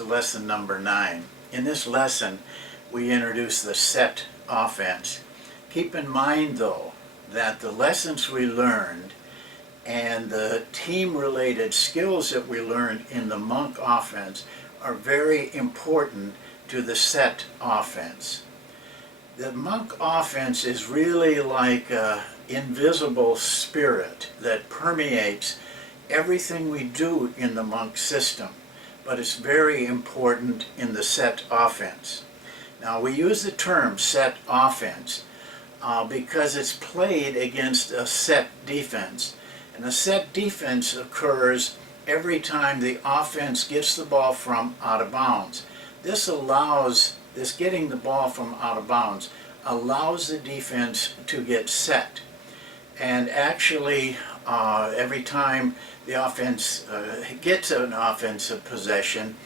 to lesson number 9. In this lesson, we introduce the set offense. Keep in mind, though, that the lessons we learned and the team-related skills that we learned in the monk offense are very important to the set offense. The monk offense is really like an invisible spirit that permeates everything we do in the monk system, but it's very important in the set offense. Now, we use the term set offense because it's played against a set defense. And a set defense occurs every time the offense gets the ball from out of bounds. This getting the ball from out of bounds allows the defense to get set. And actually, every time the offense gets an offensive possession,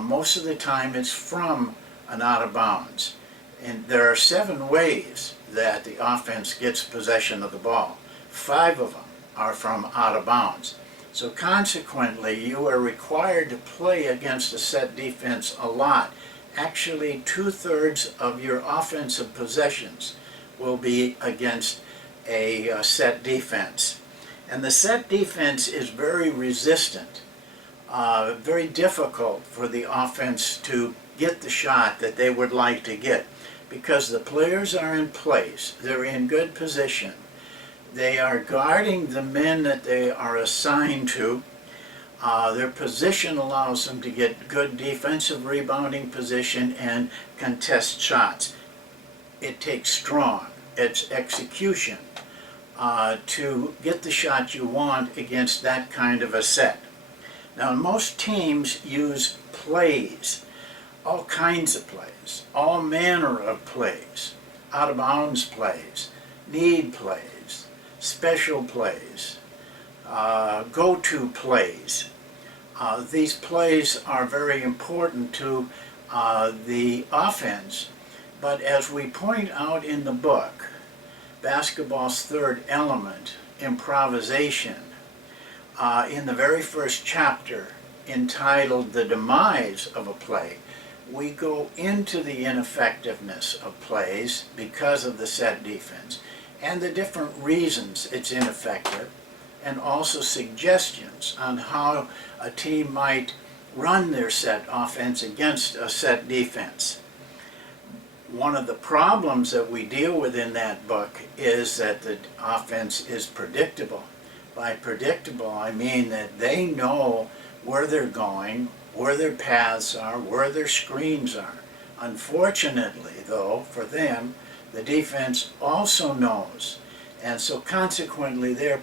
most of the time it's from an out of bounds. And there are 7 ways that the offense gets possession of the ball. 5 of them are from out of bounds. So consequently, you are required to play against a set defense a lot. Actually, 2/3 of your offensive possessions will be against a set defense. And the set defense is very resistant, very difficult for the offense to get the shot that they would like to get, because the players are in place, they're in good position, they are guarding the men that they are assigned to. Their position allows them to get good defensive rebounding position and contest shots. It takes strong, it's execution to get the shot you want against that kind of a set. Now, most teams use plays, all kinds of plays, all manner of plays, out of bounds plays, need plays, special plays, go-to plays. These plays are very important to the offense, but as we point out in the book, Basketball's Third Element, Improvisation, in the very first chapter entitled The Demise of a Play, we go into the ineffectiveness of plays because of the set defense and the different reasons it's ineffective, and also suggestions on how a team might run their set offense against a set defense. One of the problems that we deal with in that book is that the offense is predictable. By predictable, I mean that they know where they're going, where their paths are, where their screens are. Unfortunately, though, for them, the defense also knows. And so consequently, they're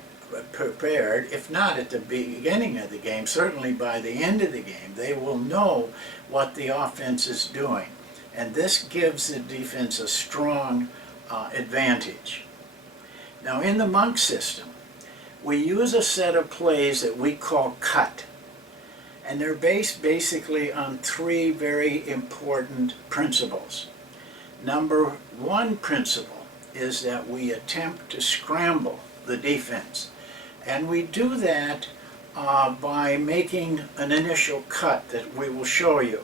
prepared, if not at the beginning of the game, certainly by the end of the game, they will know what the offense is doing. And this gives the defense a strong advantage. Now, in the monk system, we use a set of plays that we call cut. And they're based basically on 3 very important principles. Number 1 principle is that we attempt to scramble the defense. And we do that by making an initial cut that we will show you.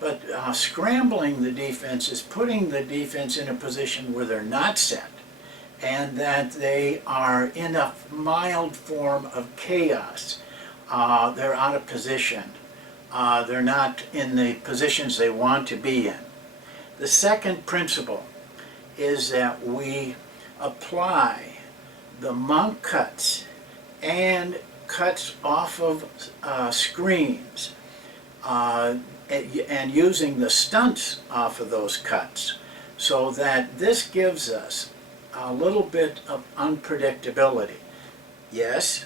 But scrambling the defense is putting the defense in a position where they're not set, and that they are in a mild form of chaos. They're out of position. They're not in the positions they want to be in. The second principle is that we apply the monk cuts and cuts off of screens, and using the stunts off of those cuts, so that this gives us a little bit of unpredictability. Yes,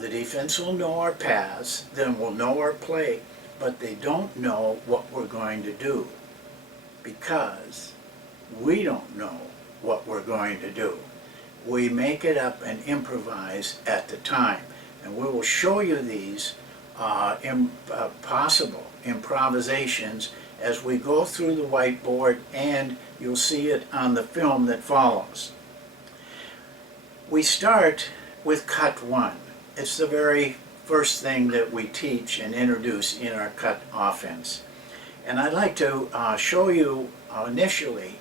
the defense will know our paths, then will know our play, but they don't know what we're going to do because we don't know what we're going to do. We make it up and improvise at the time. And we will show you these possible improvisations as we go through the whiteboard, and you'll see it on the film that follows. We start with cut 1. It's the very first thing that we teach and introduce in our cut offense. And I'd like to show you initially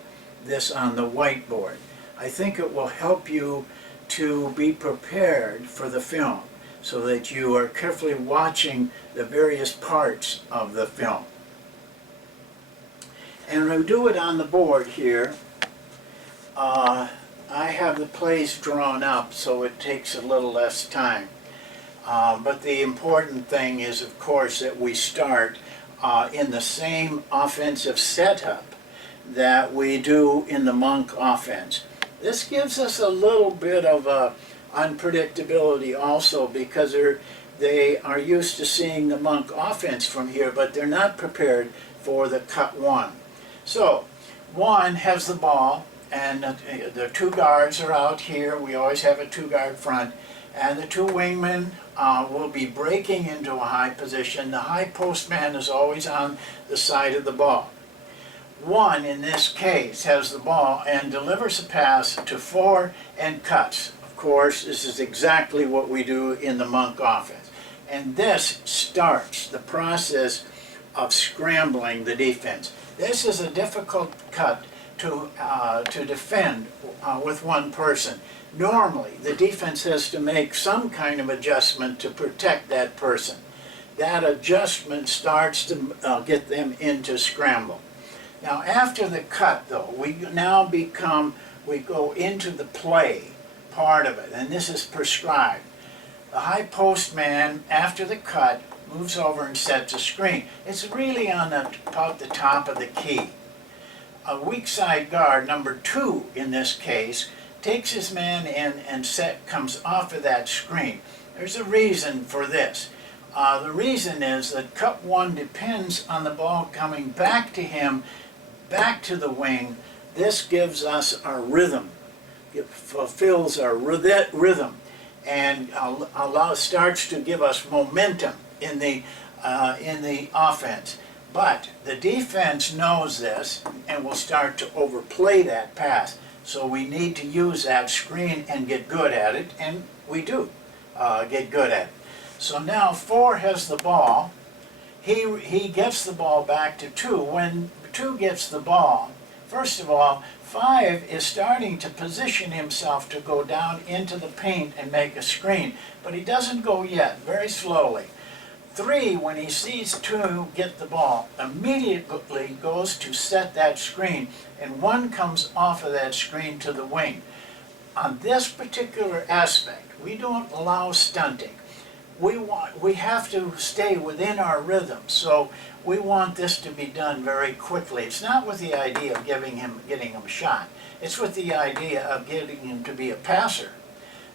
this on the whiteboard. I think it will help you to be prepared for the film so that you are carefully watching the various parts of the film. And we do it on the board here. I have the plays drawn up so it takes a little less time. But the important thing is, of course, that we start in the same offensive setup that we do in the monk offense. This gives us a little bit of unpredictability also, because they are used to seeing the monk offense from here, but they're not prepared for the cut one. So one has the ball, and the two guards are out here. We always have a two-guard front, and the two wingmen will be breaking into a high position. The high post man is always on the side of the ball. One, in this case, has the ball and delivers a pass to 4 and cuts. Of course, this is exactly what we do in the monk offense. And this starts the process of scrambling the defense. This is a difficult cut to defend with one person. Normally, the defense has to make some kind of adjustment to protect that person. That adjustment starts to get them into scramble. Now, after the cut, though, we go into the play part of it, and this is prescribed. The high post man, after the cut, moves over and sets a screen. It's really on about the top of the key. A weak side guard, number 2 in this case, takes his man in and comes off of that screen. There's a reason for this. The reason is that cut 1 depends on the ball coming back to him, back to the wing. This gives us our rhythm. It fulfills our rhythm and starts to give us momentum in the offense. But the defense knows this and will start to overplay that pass. So we need to use that screen and get good at it, and we do get good at it. So now 4 has the ball. He gets the ball back to 2. When 2 gets the ball, first of all, 5 is starting to position himself to go down into the paint and make a screen, but he doesn't go yet, very slowly. 3, when he sees 2 get the ball, immediately goes to set that screen, and 1 comes off of that screen to the wing. On this particular aspect, we don't allow stunting. We have to stay within our rhythm, so we want this to be done very quickly. It's not with the idea of getting him a shot. It's with the idea of getting him to be a passer.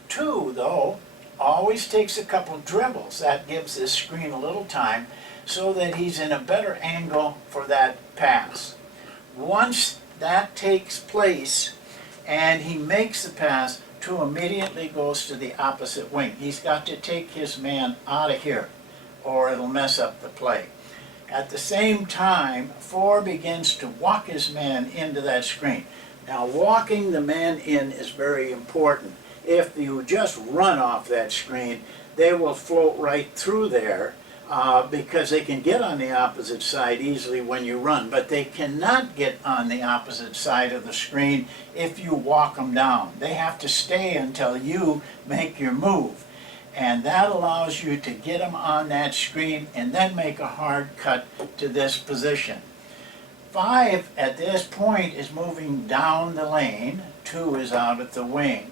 2, though, always takes a couple dribbles. That gives this screen a little time so that he's in a better angle for that pass. Once that takes place and he makes the pass, 2 immediately goes to the opposite wing. He's got to take his man out of here or it'll mess up the play. At the same time, 4 begins to walk his man into that screen. Now, walking the man in is very important. If you just run off that screen, they will float right through there because they can get on the opposite side easily when you run, but they cannot get on the opposite side of the screen if you walk them down. They have to stay until you make your move, and that allows you to get them on that screen and then make a hard cut to this position. 5 at this point is moving down the lane. 2 is out at the wing.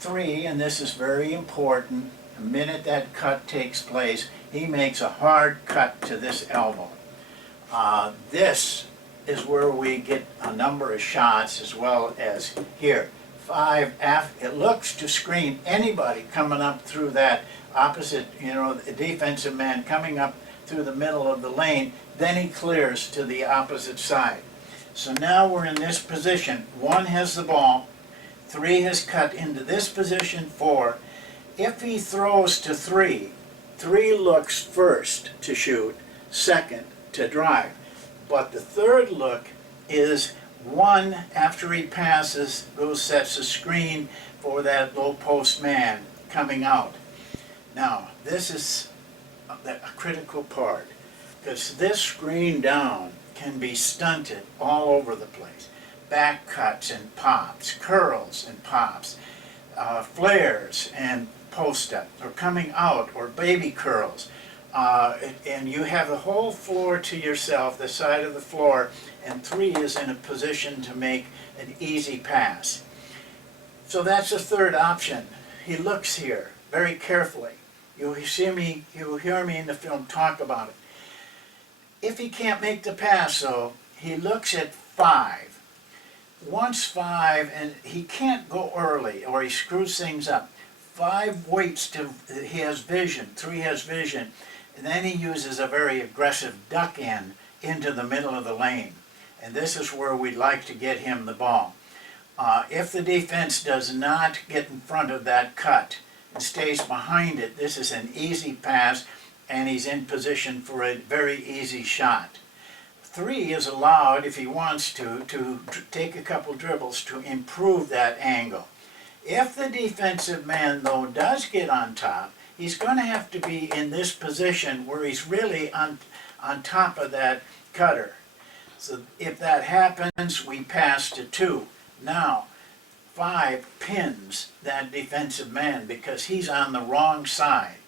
3, and this is very important, the minute that cut takes place, he makes a hard cut to this elbow. This is where we get a number of shots as well as here. 5, it looks to screen anybody coming up through that opposite, the defensive man coming up through the middle of the lane, then he clears to the opposite side. So now we're in this position. 1 has the ball, 3 has cut into this position, 4. If he throws to 3, 3 looks first to shoot, second to drive. But the third look is 1, after he passes, sets a screen for that low post man coming out. Now, this is a critical part, because this screen down can be stunted all over the place. Back cuts and pops, curls and pops, flares and post-up, or coming out, or baby curls. And you have the whole floor to yourself, the side of the floor, and 3 is in a position to make an easy pass. So that's the third option. He looks here very carefully. You'll hear me in the film talk about it. If he can't make the pass, though, he looks at 5. Once 5, and he can't go early, or he screws things up. 5 waits till he has vision, 3 has vision, and then he uses a very aggressive duck in into the middle of the lane. And this is where we'd like to get him the ball. If the defense does not get in front of that cut and stays behind it, this is an easy pass, and he's in position for a very easy shot. 3 is allowed, if he wants to take a couple dribbles to improve that angle. If the defensive man, though, does get on top, he's going to have to be in this position where he's really on top of that cutter. So if that happens, we pass to 2. Now, 5 pins that defensive man because he's on the wrong side,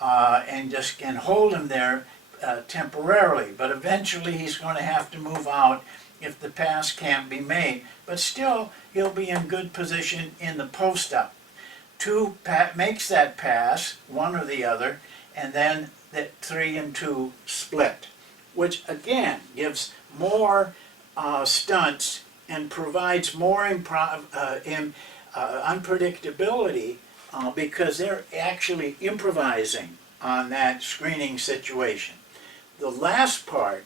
and just can hold him there temporarily, but eventually he's going to have to move out if the pass can't be made. But still, he'll be in good position in the post-up. 2 makes that pass, one or the other, and then that 3 and 2 split, which again gives more stunts and provides more unpredictability because they're actually improvising on that screening situation. The last part,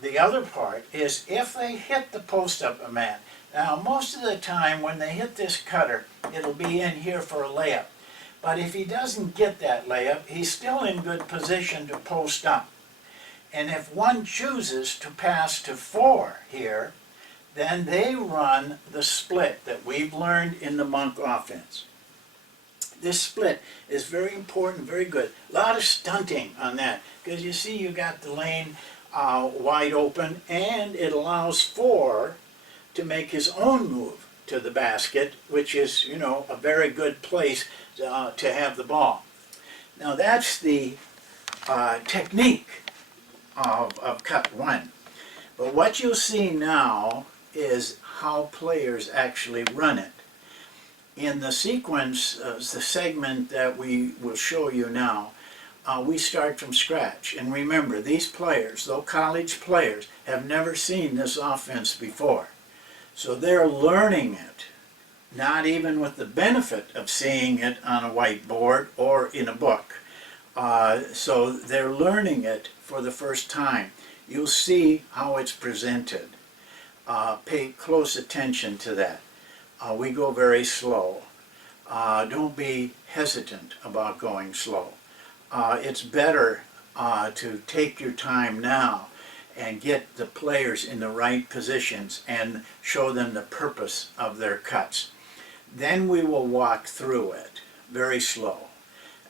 the other part, is if they hit the post-up man. Now, most of the time when they hit this cutter, it'll be in here for a layup. But if he doesn't get that layup, he's still in good position to post up. And if one chooses to pass to 4 here, then they run the split that we've learned in the Monk offense. This split is very important, very good. A lot of stunting on that, because you see you got the lane wide open, and it allows 4 to make his own move to the basket, which is, you know, a very good place to have the ball. Now that's the technique of cut 1. But what you'll see now is how players actually run it. In the sequence, the segment that we will show you now, we start from scratch. And remember, these players, though college players, have never seen this offense before. So they're learning it, not even with the benefit of seeing it on a whiteboard or in a book. So they're learning it for the first time. You'll see how it's presented. Pay close attention to that. We go very slow. Don't be hesitant about going slow. It's better to take your time now and get the players in the right positions and show them the purpose of their cuts. Then we will walk through it very slow,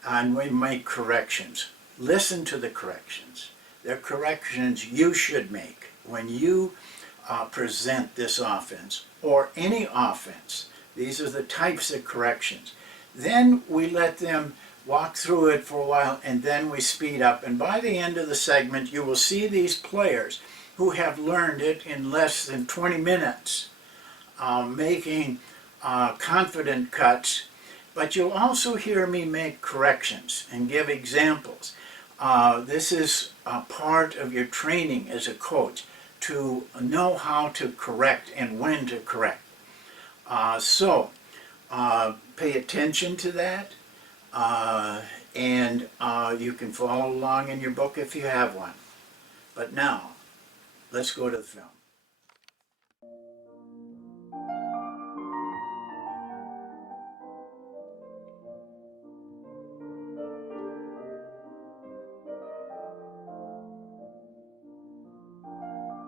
and we make corrections. Listen to the corrections. They're corrections you should make when you present this offense or any offense. These are the types of corrections. Then we let them walk through it for a while, and then we speed up. And by the end of the segment, you will see these players who have learned it in less than 20 minutes, making confident cuts. But you'll also hear me make corrections and give examples. This is a part of your training as a coach, to know how to correct and when to correct. So pay attention to that, and you can follow along in your book if you have one. But now, let's go to the film.